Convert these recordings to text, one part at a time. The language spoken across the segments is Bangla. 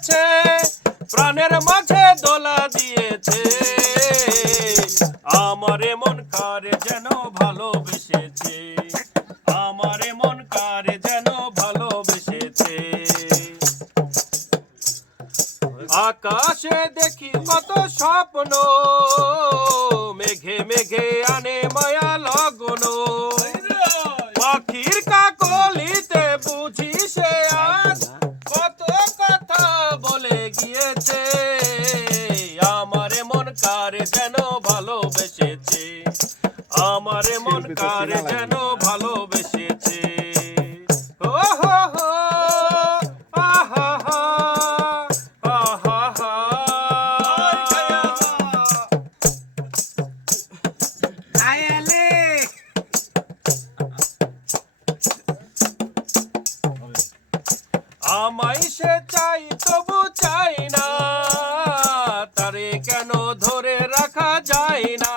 দিয়েছে, প্রাণের মাঝে দোলা দিয়েছে। আমার মন কার যেন ভালোবেসেছে? আমার মন কার যেন ভালোবেসেছে? আকাশে দেখি কত স্বপ্ন, মেঘে মেঘে আনে মায়া লগ্ন। কারে যেন ভালোবেসেছে? আমারে মন কারে যেন ভালোবেসেছে? ও হো হো আহা হা আহা। হা আয়ালে আমায় সে চাই তবু চাই ধরে রাখা যায় না।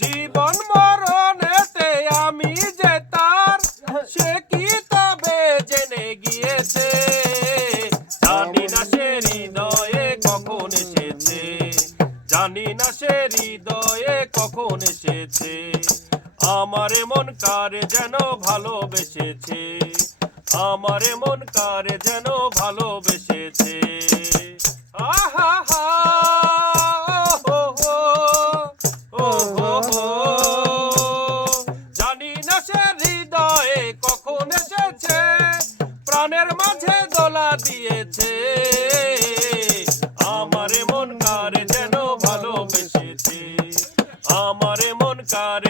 জীবন মরণেতে আমি যে তার, সে কি তবে জেনে গিয়েছে? জানি না সে হৃদয়ে কখন এসেছে। জানি না সে হৃদয়ে কখন এসেছে। আমার মন কারে যেন ভালোবেসেছে? আমার মন কারে যেন প্রাণের মাঝে দোলা দিয়েছে। আমার মন কার যেন ভালোবেসেছে। আমার মন কার